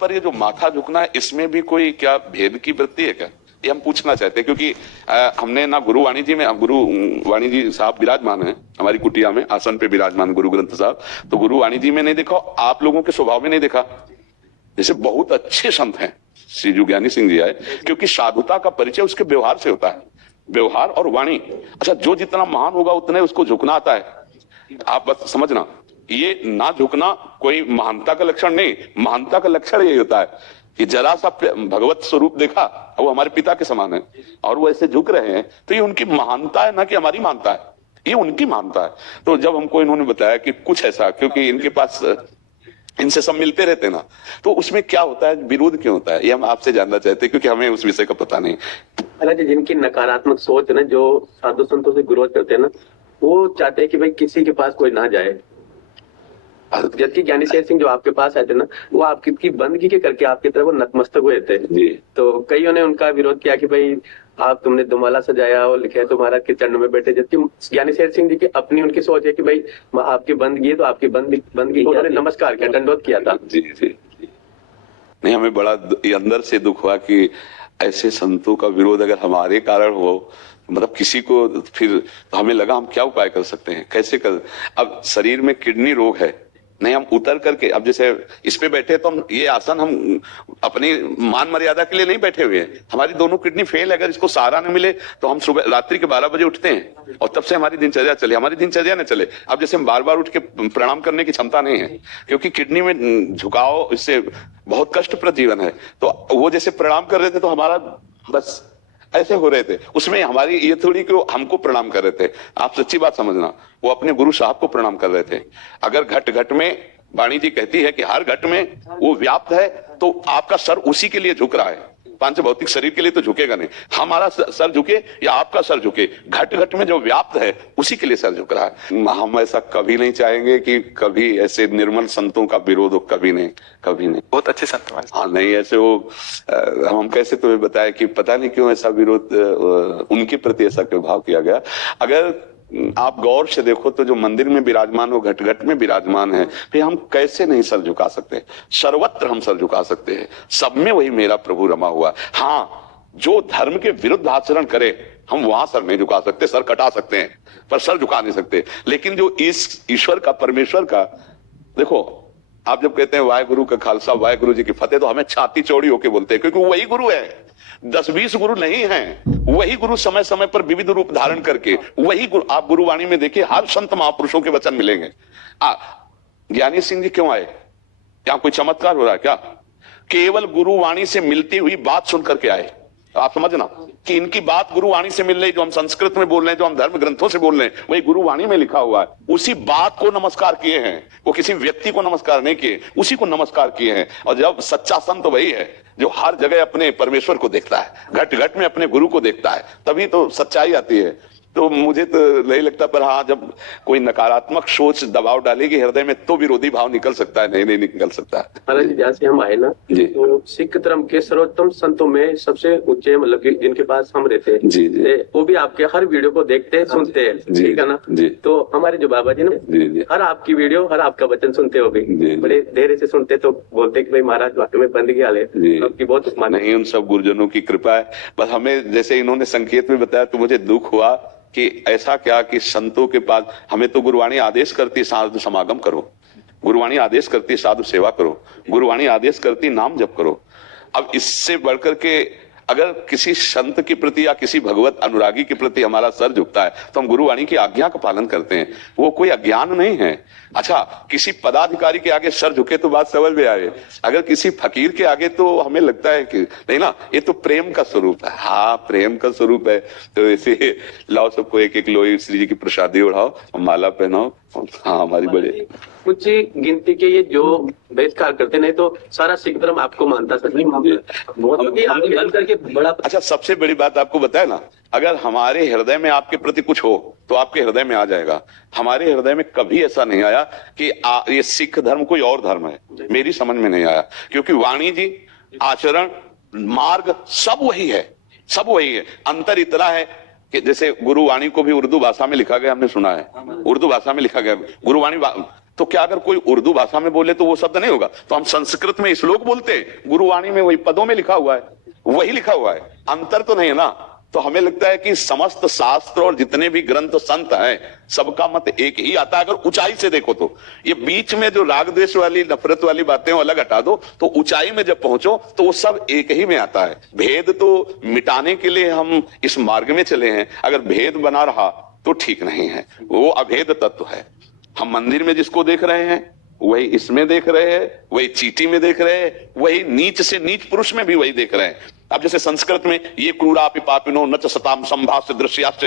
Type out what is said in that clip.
पर ये जो माथा झुकना है, इसमें भी कोई क्या भेद की वृत्ति है क्या, ये हम पूछना चाहते हैं। क्योंकि हमने ना गुरुवाणी जी में, गुरुवाणी जी साहब विराजमान हैं हमारी कुटिया में, आसन पे विराजमान गुरु ग्रंथ साहब, तो गुरुवाणी जी में नहीं देखा, आप लोगों के स्वभाव में नहीं देखा। जैसे बहुत अच्छे संत हैं, श्री जो ज्ञानी सिंह जी आए, क्योंकि साधुता का परिचय उसके व्यवहार से होता है, व्यवहार और वाणी। अच्छा, जो जितना महान होगा उतने उसको झुकना आता है। आप बस समझना, ये ना झुकना कोई महानता का लक्षण नहीं, महानता का लक्षण यही होता है कि जरा सा भगवत स्वरूप देखा, वो हमारे पिता के समान है और वो ऐसे झुक रहे हैं, तो ये उनकी महानता है, ना कि हमारी महानता है, ये उनकी महानता है। तो जब हमको इन्होंने बताया कि कुछ ऐसा, क्योंकि इनके पास इनसे सब मिलते रहते हैं ना, तो उसमें क्या होता है, विरोध क्यों होता है, ये हम आपसे जानना चाहते हैं, क्योंकि हमें उस विषय का पता नहीं। महाराज, जिनकी नकारात्मक सोच है ना, जो साधु संतों से विरोध करते हैं ना, वो चाहते हैं कि भाई किसी के पास कोई ना जाए। जबकि ज्ञानी शेर सिंह जो आपके पास आए थे ना, वो आपकी बंदगी के करके आपकी तरफ वो नतमस्तक हुए थे जी। तो कईयों ने उनका विरोध किया कि भाई आप, तुमने दुमाला सजाया और लिखे तो महाराज के चरणों में बैठे। जबकि ज्ञानी शेर सिंह जी की अपनी उनकी सोच है कि भाई आपकी बंदगी है तो आपकी बंदगी, उन्होंने नमस्कार किया, दंडोत किया था जी जी। नहीं, हमें बड़ा अंदर से दुख हुआ कि ऐसे संतों का विरोध अगर हमारे कारण हो, मतलब किसी को, फिर तो हमें लगा हम क्या उपाय कर सकते हैं, कैसे कर। अब शरीर में किडनी रोग है, नहीं हम उतर करके, अब जैसे इस पे बैठे तो हम, ये आसन हम अपनी मान मर्यादा के लिए नहीं बैठे हुए हैं, हमारी दोनों किडनी फेल है, अगर इसको सहारा न मिले तो हम सुबह रात्रि के 12 बजे उठते हैं और तब से हमारी दिनचर्या चले, हमारी दिनचर्या न चले। अब जैसे हम बार बार उठ के प्रणाम करने की क्षमता नहीं है, क्योंकि किडनी में झुकाव, इससे बहुत कष्टप्रद जीवन है। तो वो जैसे प्रणाम कर रहे थे तो हमारा बस ऐसे हो रहे थे, उसमें हमारी ये थोड़ी कि हमको प्रणाम कर रहे थे। आप सच्ची बात समझना, वो अपने गुरु साहब को प्रणाम कर रहे थे। अगर घट घट में, वाणी जी कहती है कि हर घट में वो व्याप्त है, तो आपका सर उसी के लिए झुक रहा है, पांच भौतिक शरीर के लिए तो झुकेगा नहीं। हमारा सर झुके या आपका सर झुके, घट घट में जो व्याप्त है उसी के लिए सर झुक रहा है। हम ऐसा कभी नहीं चाहेंगे कि कभी ऐसे निर्मल संतों का विरोध हो, कभी नहीं, कभी नहीं। बहुत अच्छे संत। हाँ, नहीं ऐसे वो, हम कैसे तुम्हें बताए कि पता नहीं क्यों ऐसा विरोध, उनके प्रति ऐसा क्यों भाव किया गया। अगर आप गौर से देखो तो जो मंदिर में विराजमान हो, घट घट में विराजमान है, फिर हम कैसे नहीं सर झुका सकते। सर्वत्र हम सर झुका सकते हैं, सब में वही मेरा प्रभु रमा हुआ। हाँ, जो धर्म के विरुद्ध आचरण करे हम वहां सर नहीं झुका सकते, सर कटा सकते हैं पर सर झुका नहीं सकते। लेकिन जो इस ईश्वर का, परमेश्वर का, देखो आप जब कहते हैं वाहेगुरु का खालसा वाहेगुरु जी की फतेह, तो हमें छाती चौड़ी होके बोलते हैं, क्योंकि वही गुरु है। 10-20 गुरु नहीं हैं, वही गुरु समय समय पर विविध रूप धारण करके, वही गुरु। आप गुरुवाणी में देखिए, हर संत महापुरुषों के वचन मिलेंगे। ज्ञानी सिंह जी क्यों आए, यहाँ कोई चमत्कार हो रहा है क्या? केवल गुरुवाणी से मिलती हुई बात सुन करके आए। आप समझना कि इनकी बात गुरुवाणी से मिल रही, जो हम संस्कृत में बोल रहे हैं, जो हम धर्म ग्रंथों से बोल रहे हैं, वही गुरुवाणी में लिखा हुआ है। उसी बात को नमस्कार किए हैं, वो किसी व्यक्ति को नमस्कार नहीं किए, उसी को नमस्कार किए हैं। और जब सच्चा संत वही है जो हर जगह अपने परमेश्वर को देखता है, घट घट में अपने गुरु को देखता है, तभी तो सच्चाई आती है। तो मुझे तो नहीं लगता, पर हाँ, जब कोई नकारात्मक सोच दबाव डालेगी हृदय में तो विरोधी भाव निकल सकता है, नहीं निकल सकता है। महाराज, जहाँ से हम आए ना, तो सिख धर्म के सर्वोत्तम संतों में सबसे ऊंचे, मतलब कि जिनके पास हम रहते हैं जी, वो भी आपके हर वीडियो को देखते हैं, सुनते हैं, ठीक है ना जी। तो हमारे जो बाबा जी ना, हर आपकी वीडियो, हर आपका वचन सुनते हो, भी बड़े धैर्य से सुनते, तो बोलते कि भाई महाराज वाकई में बंदगी हाल है, आपकी बहुत नहीं, उन सब गुरुजनों की कृपा है। बस हमें जैसे इन्होंने संकेत में बताया, तो मुझे दुख हुआ कि ऐसा क्या कि संतों के पास, हमें तो गुरुवाणी आदेश करती साधु समागम करो, गुरुवाणी आदेश करती साधु सेवा करो, गुरुवाणी आदेश करती नाम जप करो। अब इससे बढ़कर के अगर किसी संत के प्रति या किसी भगवत अनुरागी के प्रति हमारा सर झुकता है, तो हम गुरुवाणी की आज्ञा का पालन करते हैं, वो कोई अज्ञान नहीं है। अच्छा, किसी पदाधिकारी के आगे सर झुके तो बात समझ में आए, अगर किसी फकीर के आगे तो हमें लगता है कि नहीं ना, ये तो प्रेम का स्वरूप है। हाँ, प्रेम का स्वरूप है। तो ऐसे लाओ सबको एक एक लोई श्री जी की प्रसादी उड़ाओ, माला पहनाओ। हाँ, हमारी बड़े कुछ गिनती के ये जो बहिष्कार करते, नहीं तो सारा सिख धर्म आपको मानता बड़ा। अच्छा, सबसे बड़ी बात आपको बताए ना, अगर हमारे हृदय में आपके प्रति कुछ हो तो आपके हृदय में आ जाएगा। हमारे हृदय में कभी ऐसा नहीं आया कि ये सिख धर्म कोई और धर्म है, मेरी समझ में नहीं आया, क्योंकि वाणी जी, आचरण, मार्ग सब वही है, सब वही है। अंतर इतना है कि जैसे गुरुवाणी को भी उर्दू भाषा में लिखा गया, हमने सुना है, उर्दू भाषा में लिखा गया। गुरुवाणी तो क्या अगर कोई उर्दू भाषा में बोले तो वो शब्द नहीं होगा? तो हम संस्कृत में श्लोक बोलते हैं, गुरुवाणी में वही पदों में लिखा हुआ है, वही लिखा हुआ है, अंतर तो नहीं है ना। तो हमें लगता है कि समस्त शास्त्र और जितने भी ग्रंथ संत हैं, सबका मत एक ही आता है। अगर ऊंचाई से देखो तो ये बीच में जो राग द्वेष वाली नफरत वाली बातें अलग हटा दो, तो ऊंचाई में जब पहुंचो तो वो सब एक ही में आता है। भेद तो मिटाने के लिए हम इस मार्ग में चले हैं, अगर भेद बना रहा तो ठीक नहीं है, वो अभेद तत्व है। हम मंदिर में जिसको देख रहे हैं वही इसमें देख रहे हैं, वही चींटी में देख रहे हैं, वही नीच से नीच पुरुष में भी वही देख रहे हैं। अब जैसे संस्कृत में ये क्रूरापि पापिनो न च सताम संभाष्य दृश्याश्च